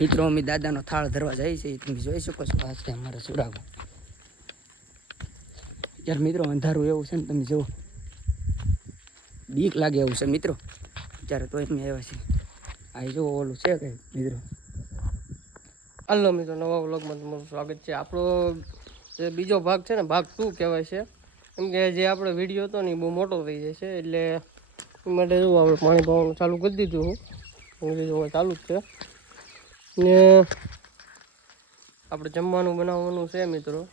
મિત્રો અમે દાદાનો થાળ ધરવા જાય છે, તમે જોઈ શકો છો. આ છે અમારે સુરાગો. યાર મિત્રો અંધારું એવું છે ને, તમે જુઓ, બીક લાગે એવું છે મિત્રો. ત્યારે તો અમે આવ્યા છીએ. આ જો ઓલું છે કઈ મિત્રો. હાલો મિત્રો, નવા વ્લોગમાં તમારું સ્વાગત છે. આપણો જે બીજો ભાગ છે ને, ભાગ 2 કહેવાય છે. કેમ કે જે આપણો વિડીયો હતો ને એ બહુ મોટો થઈ જાય છે, એટલે એ માટે જો આપણે પાણી પાવાનું ચાલુ કરી દીધું. હું ચાલુ જ છે ને આપણે જમવાનું બનાવવાનું છે મિત્રો.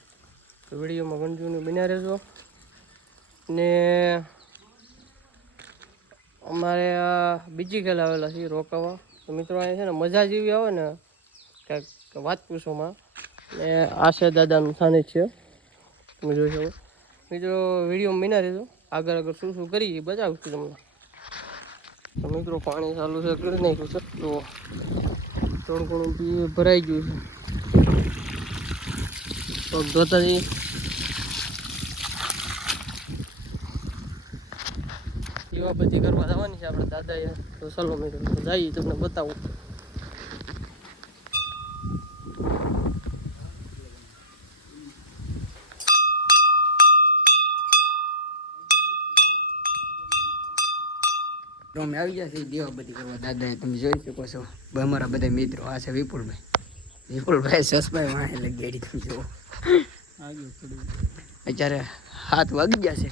તો વિડીયોમાં કન્ટિન્યુ બન્યા રહેજો. ને અમારે બીજી ખેલ આવેલા છે રોકાવા. તો મિત્રો અહીંયા છે ને મજા જેવી આવે ને કંઈક વાત પૂછોમાં. ને આ છે દાદાનું સ્થાનિક છે, તમે જોઈ શકો. મિત્રો વિડીયોમાં બન્યા રહેજો. આગળ શું શું કરી એ બતાવું છું તમને. તો મિત્રો પાણી ચાલુ છે, કરી નાખ્યું છે. તો થોડું ઘણું બી ભરાઈ ગયું છે. તો જોતા જઈએ. દીવાબત્તી કરવા જવાની છે આપણે દાદાએ. તો ચાલો મિત્રો જઈએ, તમને બતાવું. અમે આવી ગયા છીએ દીવાબત્તી કરવા દાદાએ. તમે જોઈ શકો છો અમારા બધા મિત્રો. આ છે વિપુલભાઈ સસભાઈ વાહે લગેડી. તમે જુઓ અત્યારે 7 વાગી ગયા છે.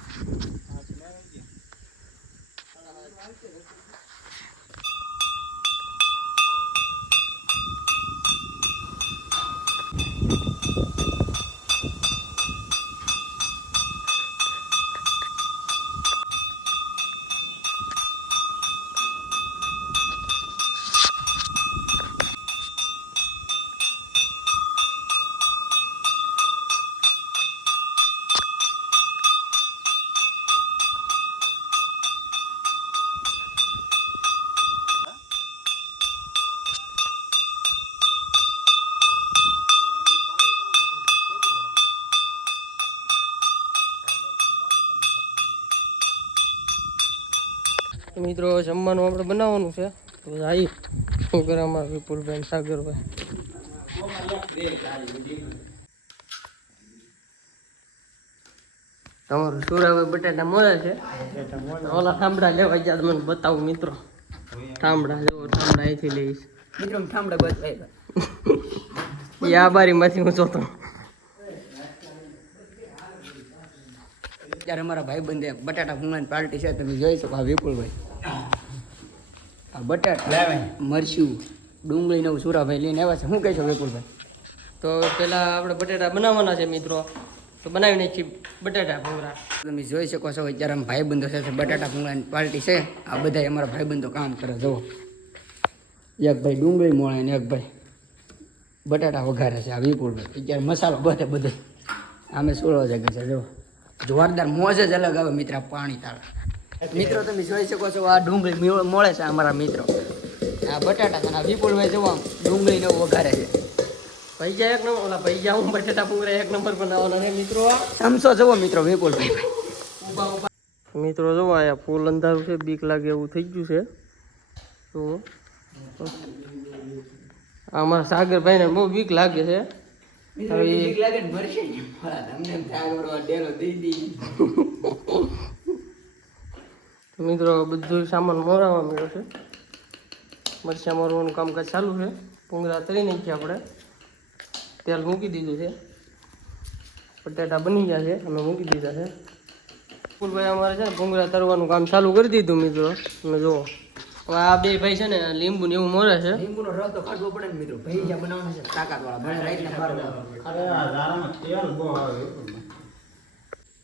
મિત્રો જમવાનું આપણે બનાવવાનું છે. તો આવી શું કરે અમારા વિપુલભાઈ સાગરભાઈ. તમારું સુરાભાઈ બટાટા મળે છે. ઓલા ઠામડા લેવા ગયા મને બતાવું મિત્રો. ઠામડા જો, ઠામડા અહીંથી લઈશ મિત્રો ઠામડા બસ એ આ બારીમાંથી હું જોતો. ત્યારે અમારા ભાઈબંધે બટાટા ભૂંગળાની પાર્ટી છે, તમે જોઈ શકો. આ વિપુલભાઈ આ બટાટા મરચું ડુંગળી ને સુરાભાઈ લઈને આવ્યા છે. શું કહેશો વિપુલભાઈ? તો પહેલાં આપણે બટાટા બનાવવાના છે મિત્રો. તો બનાવી નાખીએ બટાટા ભૂંગળા. તમે જોઈ શકો છો અત્યારે આમ ભાઈબંધો સાથે બટાટા ભૂંગળાની પાર્ટી છે. આ બધા અમારા ભાઈબંધો કામ કરે. જુઓ, એક ભાઈ ડુંગળી મોળે ને એક ભાઈ બટાટા વઘારે છે. આ વિપુલભાઈ અત્યારે મસાલો બધે આમે સોળો જગ્યા છે. જુઓ, જોરદાર મોજ જ અલગ આવે મિત્ર. પાણી તાળા મિત્રો તમે જોઈ શકો છો. આ ડુંગળી મોળે છે અમારા મિત્રો. આ બટાટા અને આ વિપુલભાઈ જોવા ડુંગળીને વઘારે છે. ભૈયા એક નંબર, ઓલા ભૈયા હું બટાટા ભૂંગળા એક નંબર બનાવવાના છે મિત્રો. સમસો જુઓ મિત્રો વિપુલભાઈ. મિત્રો જોવો આયા ફૂલ અંધારું છે, બીક લાગે એવું થઈ ગયું છે. તો અમારા સાગરભાઈને બહુ બીક લાગે છે. મિત્રો બધું સામાન મોરાવા મળ્યો છે. મરચાં મોરવાનું કામકાજ ચાલુ છે. ભૂંગળા તરી નાખીએ આપણે. તેલ મૂકી દીધું છે. બટાટા બની ગયા છે, અમે મૂકી દીધા છે. વિપુલભાઈ અમારે છે ને ભૂંગળા તરવાનું કામ ચાલુ કરી દીધું મિત્રો. તમે જુઓ, હવે આ બે ભાઈ છે ને લીંબુ ને એવું મોરે છે. લીંબુનો રસ તો કાઢવો પડે ને મિત્રો. ભૈયા બનાવવાના છે તાકાતવાળા. ભલે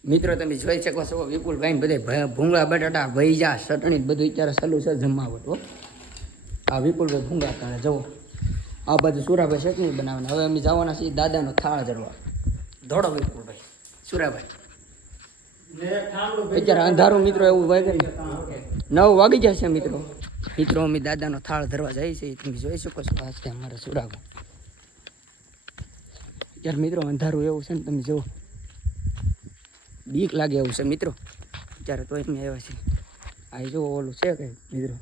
મિત્રો તમે જોઈ શકો છો વિપુલભાઈ બધે ભૂંગળા બટાટા ભૈયા ચટણી બધું અત્યારે ચાલુ છે જમાવટ. આ વિપુલભાઈ ભૂંગળા કરે. જવો, આ બધું સુરાભાઈ ચટણી બનાવવાના. હવે અમે જવાના છીએ દાદાનો થાળ ધરવા. દોડો વિપુલભાઈ. સુરાભાઈ અત્યારે અંધારું મિત્રો એવું વાગે ને 9 વાગી જાય છે મિત્રો. અમે દાદાનો થાળ ધરવા જઈએ છીએ, તમે જોઈ શકો છો. આ છે અમારે સુરાગો. અત્યારે મિત્રો અંધારું એવું છે ને, તમે જુઓ, બીક લાગે એવું છે મિત્રો. અત્યારે તો અમે આવ્યા છીએ. આ જો ઓલું છે કઈ મિત્રો.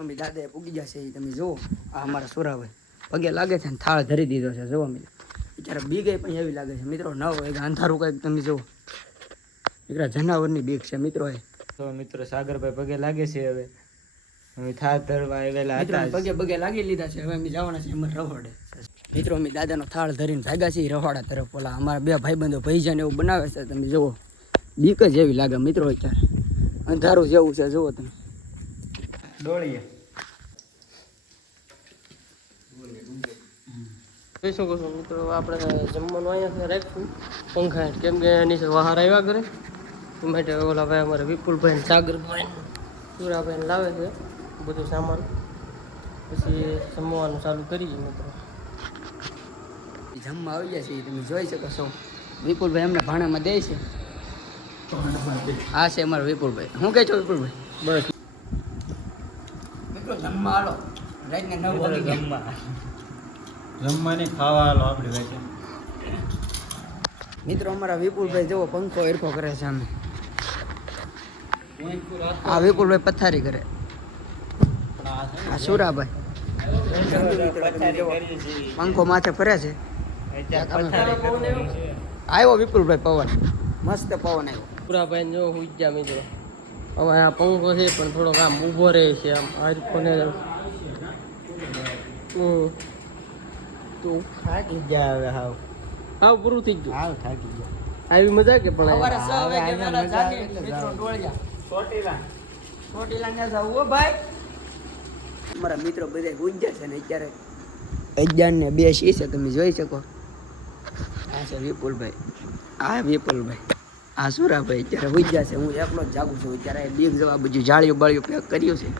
મમ્મી દાદાએ પૂગી જશે એ તમે જુઓ. આ અમારા સોરાભાઈ પગે લાગે છે ને થાળ ધરી દીધો છે. જુઓ મિત્રો બિચારા બીક પણ એવી લાગે છે મિત્રો. ન હોય અંધારું કંઈક તમે જુઓ. દીકરા જનાવરની બીક છે મિત્રો. તો મિત્રો સાગરભાઈ પગે લાગે છે. હવે અમે થાળ ધરવા આવેલા હતા. પગે પગે લાગી લીધા છે. હવે અમે જવાના છે અમારે રહોડે. મિત્રો અમે દાદાનો થાળ ધરીને ભાગ્યા છીએ રહોડા તરફ. ઓલા અમારા બે ભાઈબંધો ભૈજાને એવું બનાવે છે. તમે જુઓ બીક જ એવી લાગે મિત્રો. અત્યારે અંધારું જેવું છે જુઓ તમે. ડોળીએ જોઈ શકો છો મિત્રો. આપણે જમવાનું અહીંયા રાખશું પંખા, કેમ કે નીચે બહાર આવ્યા કરે એ માટે ઓલા ભાઈ અમારે વિપુલભાઈ સાગરભાઈ સુરાભાઈ લાવે છે બધું સામાન. પછી જમવાનું ચાલુ કરીએ મિત્રો. જમવા આવી ગયા છે તમે જોઈ શકો છો. વિપુલભાઈ એમને ભાણામાં દે છે. આ છે અમારો વિપુલભાઈ. હું કહે છો વિપુલભાઈ? બસ મિત્રો જમવા હાલો. રાતને 9 વાગે જમવાની ખાવા હાલો આપણી વાગે. મિત્રો અમારા વિપુલભાઈ જેવો પંખો એરખો કરે છે. અમે આ વિપુલભાઈ પથારી કરે. આ સુરાભાઈ પંખો માથે ફરે છે. આવ્યો વિપુલભાઈ પવન, મસ્ત પવન આવ્યો. સુરાભાઈ જો હુઈ ગયા મિત્રો. હવે આ પંખો છે પણ થોડોક આમ ઊભો રહે છે. આમ આ કોને તો થાકી ગયા હવે હાવ હાવ પૂરું થઈ ગયું. હાવ થાકી ગયા. આવી મજા કે પણ સવારે 6 વાગે આવીને વહેલા મજા જાગે. આવે એટલે મિત્રો જાવ. ડોળિયા ચોટીલા ચોટીલા ને જાવ હો ભાઈ. અમારા મિત્રો બધા ગુંજ્યા છે ને અત્યારે 11:02 છે. તમે જોઈ શકો. આ છે વિપુલભાઈ, આ વિપુલભાઈ, આ સુરાભાઈ અત્યારે ગુંજ્યા છે. હું એકલો જ જાગું છું અત્યારે. બીક જવા બધું જાળીઓ બાળીઓ પેક કર્યું છે.